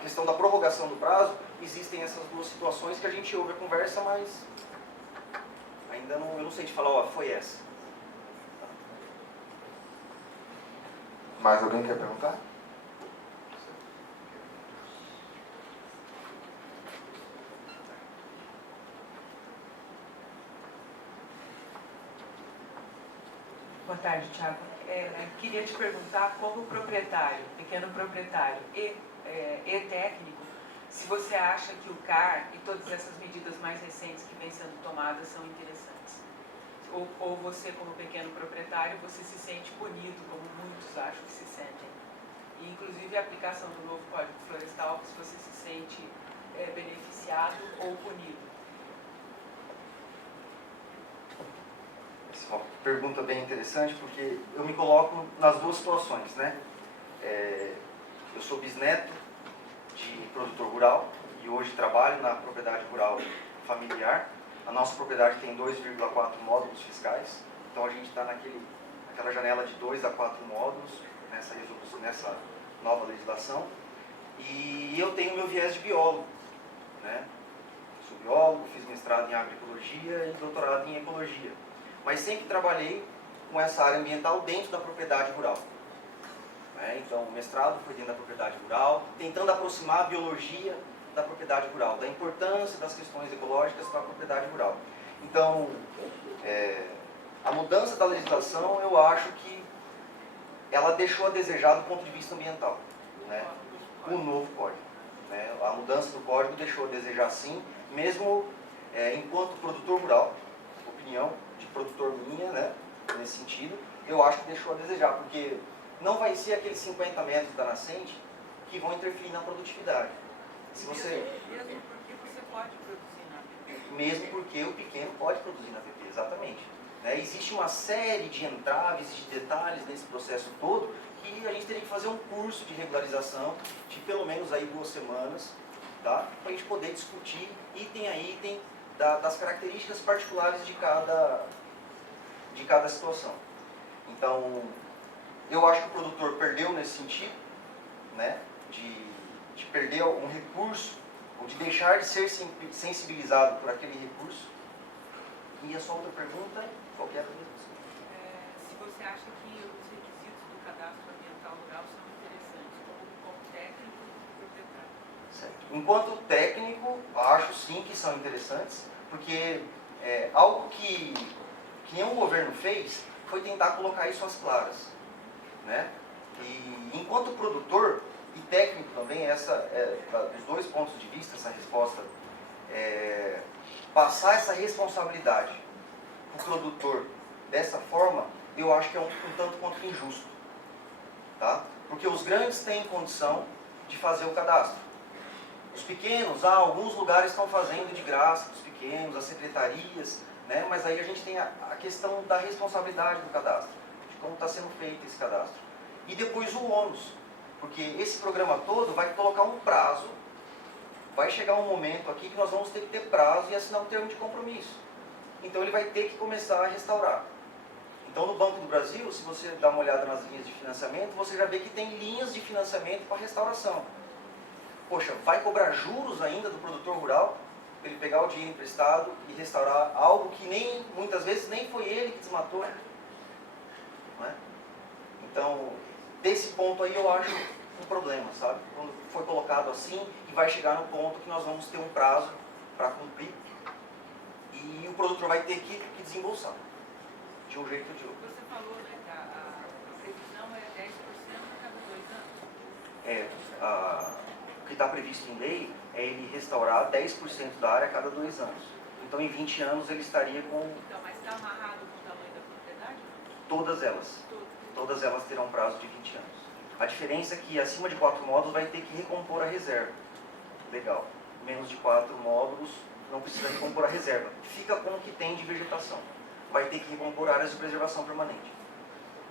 questão da prorrogação do prazo, existem essas duas situações que a gente ouve a conversa, mas ainda não, eu não sei te falar, ó, foi essa. Mais alguém quer perguntar? Boa tarde, Thiago. Queria te perguntar, como proprietário, pequeno proprietário e técnico, se você acha que o CAR e todas essas medidas mais recentes que vêm sendo tomadas são interessantes. Ou você, como pequeno proprietário, você se sente punido, como muitos acham que se sentem. E, inclusive, a aplicação do novo Código Florestal, se você se sente beneficiado ou punido. Essa é uma pergunta bem interessante, porque eu me coloco nas duas situações, né? Eu sou bisneto de produtor rural e hoje trabalho na propriedade rural familiar. A nossa propriedade tem 2,4 módulos fiscais, então a gente está naquela janela de 2 a 4 módulos nessa nova legislação. E eu tenho meu viés de biólogo, né? Sou biólogo, fiz mestrado em agroecologia e doutorado em ecologia, mas sempre trabalhei com essa área ambiental dentro da propriedade rural. Então, o mestrado foi dentro da propriedade rural, tentando aproximar a biologia da propriedade rural, da importância das questões ecológicas para a propriedade rural. Então, a mudança da legislação, eu acho que ela deixou a desejar do ponto de vista ambiental, né? O novo código, né? A mudança do código deixou a desejar, sim, mesmo enquanto produtor rural, opinião de produtor minha, né? Nesse sentido, eu acho que deixou a desejar, porque não vai ser aqueles 50 metros da nascente que vão interferir na produtividade. Se você... Mesmo porque você pode produzir na APP. Mesmo porque o pequeno pode produzir na APP, exatamente. Existe uma série de entraves e de detalhes nesse processo todo que a gente teria que fazer um curso de regularização de pelo menos aí 2 semanas, tá? Para a gente poder discutir item a item das características particulares de cada situação. Então, eu acho que o produtor perdeu nesse sentido, né, de perder um recurso, ou de deixar de ser sensibilizado por aquele recurso. E a sua outra pergunta, qual que era mesmo? Se você acha que os requisitos do cadastro ambiental rural são interessantes, como técnico e proprietário. Certo. Enquanto técnico, acho sim que são interessantes, porque algo que nenhum governo fez foi tentar colocar isso às claras, né? E enquanto produtor e técnico também, dos dois pontos de vista, essa resposta, passar essa responsabilidade para o produtor dessa forma, eu acho que é um tanto quanto injusto, tá? Porque os grandes têm condição de fazer o cadastro. Os pequenos, alguns lugares estão fazendo de graça, os pequenos, as secretarias, né? Mas aí a gente tem a questão da responsabilidade do cadastro, de como está sendo feito esse cadastro. E depois o ônus, porque esse programa todo vai colocar um prazo, vai chegar um momento aqui que nós vamos ter que ter prazo e assinar um termo de compromisso. Então ele vai ter que começar a restaurar. Então no Banco do Brasil, se você dá uma olhada nas linhas de financiamento, você já vê que tem linhas de financiamento para restauração. Poxa, vai cobrar juros ainda do produtor rural, para ele pegar o dinheiro emprestado e restaurar algo que muitas vezes nem foi ele que desmatou. Não é? Então, desse ponto aí eu acho um problema, sabe? Quando foi colocado assim, e vai chegar no ponto que nós vamos ter um prazo para cumprir, e o produtor vai ter que desembolsar, de um jeito ou de outro. Você falou, né, que a previsão é 10% a cada 2 anos. O que está previsto em lei é ele restaurar 10% da área a cada 2 anos. Então, em 20 anos, ele estaria com... Então, mas está amarrado com o tamanho da propriedade? Todas elas. Todas elas terão um prazo de 20 anos. A diferença é que acima de 4 módulos vai ter que recompor a reserva. Legal. Menos de 4 módulos não precisa recompor a reserva. Fica com o que tem de vegetação. Vai ter que recompor áreas de preservação permanente.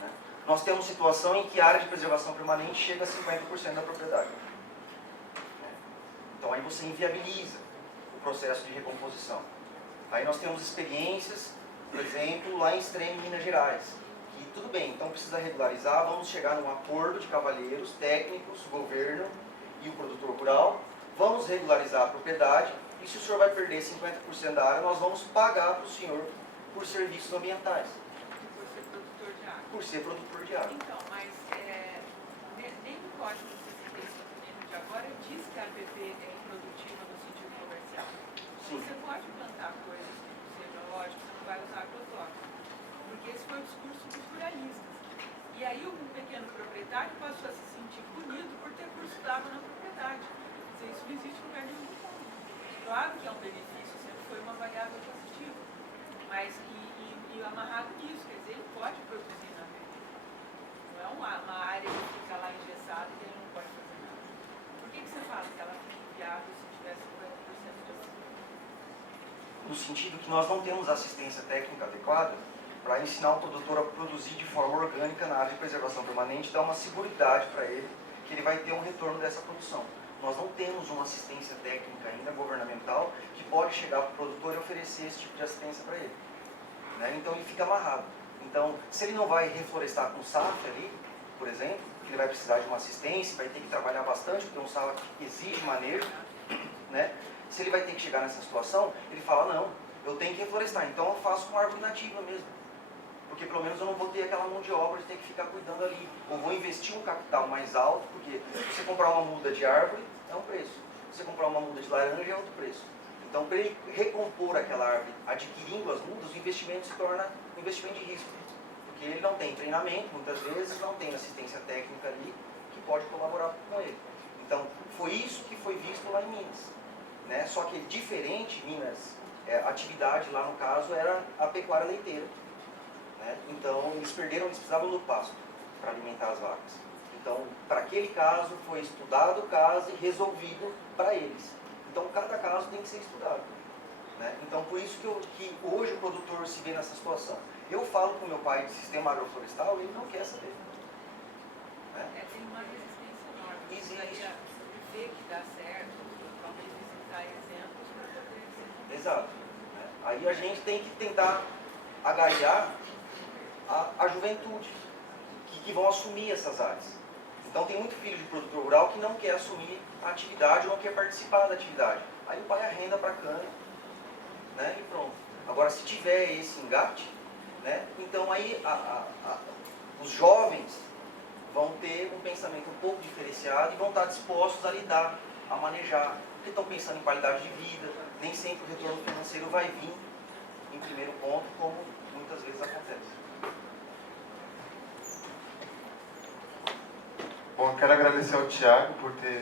Né? Nós temos situação em que a área de preservação permanente chega a 50% da propriedade. Então aí você inviabiliza o processo de recomposição. Aí nós temos experiências, por exemplo, lá em Extremo, Minas Gerais. Que tudo bem, então precisa regularizar, vamos chegar num acordo de cavalheiros, técnicos, governo, e o produtor rural, vamos regularizar a propriedade e se o senhor vai perder 50% da área, nós vamos pagar para o senhor por serviços ambientais, Por ser produtor de água. por ser produtor de água. Então, mas nem no Código de 65 de agora diz que a APP é improdutiva no sentido comercial. Sim. Você pode plantar coisas que não seja lógico, você não vai usar agrotóxico. Porque esse foi o discurso dos ruralistas. E aí o pequeno proprietário passou a se sentir punido por ter curso d'água na propriedade. Quer dizer, isso não existe em lugar nenhum do mundo. Claro que é um benefício, sempre foi uma variável positiva. Mas e amarrado nisso, quer dizer, ele pode produzir na APP. Não é uma área que fica lá engessada e ele não pode fazer nada. Por que você fala que ela fica inviável se tivesse 50% de assim? No sentido que nós não temos assistência técnica adequada para ensinar o produtor a produzir de forma orgânica na área de preservação permanente, dar uma seguridade para ele que ele vai ter um retorno dessa produção. Nós não temos uma assistência técnica ainda governamental que pode chegar para o produtor e oferecer esse tipo de assistência para ele. Né? Então ele fica amarrado. Então, se ele não vai reflorestar com safra ali, por exemplo, que ele vai precisar de uma assistência, vai ter que trabalhar bastante, porque um safra exige manejo, né? Se ele vai ter que chegar nessa situação, ele fala, não, eu tenho que reflorestar, então eu faço com árvore nativa mesmo. Porque pelo menos eu não vou ter aquela mão de obra de ter que ficar cuidando ali. Ou vou investir um capital mais alto, porque se você comprar uma muda de árvore, é um preço. Se você comprar uma muda de laranja, é outro preço. Então, para ele recompor aquela árvore, adquirindo as mudas, o investimento se torna um investimento de risco. Porque ele não tem treinamento, muitas vezes, não tem assistência técnica ali que pode colaborar com ele. Então, foi isso que foi visto lá em Minas. Né? Só que diferente, Minas, a atividade lá no caso era a pecuária leiteira. Né? Então, eles precisavam do pasto para alimentar as vacas. Então, para aquele caso, foi estudado o caso e resolvido para eles. Então, cada caso tem que ser estudado. Né? Então, por isso que hoje o produtor se vê nessa situação. Eu falo com meu pai de sistema agroflorestal, ele não quer saber. Né? Tem uma resistência enorme. Existe. Ver que dá certo, talvez visitar exemplos para poder ser. Exato. Né? Aí a gente tem que tentar agariar a juventude, que vão assumir essas áreas. Então tem muito filho de produtor rural que não quer assumir a atividade ou não quer participar da atividade. Aí o pai arrenda para a cana, né, e pronto. Agora, se tiver esse engate, né, então aí os jovens vão ter um pensamento um pouco diferenciado e vão estar dispostos a lidar, a manejar, porque estão pensando em qualidade de vida, nem sempre o retorno financeiro vai vir em primeiro ponto, como muitas vezes acontece. Bom, eu quero agradecer ao Thiago por ter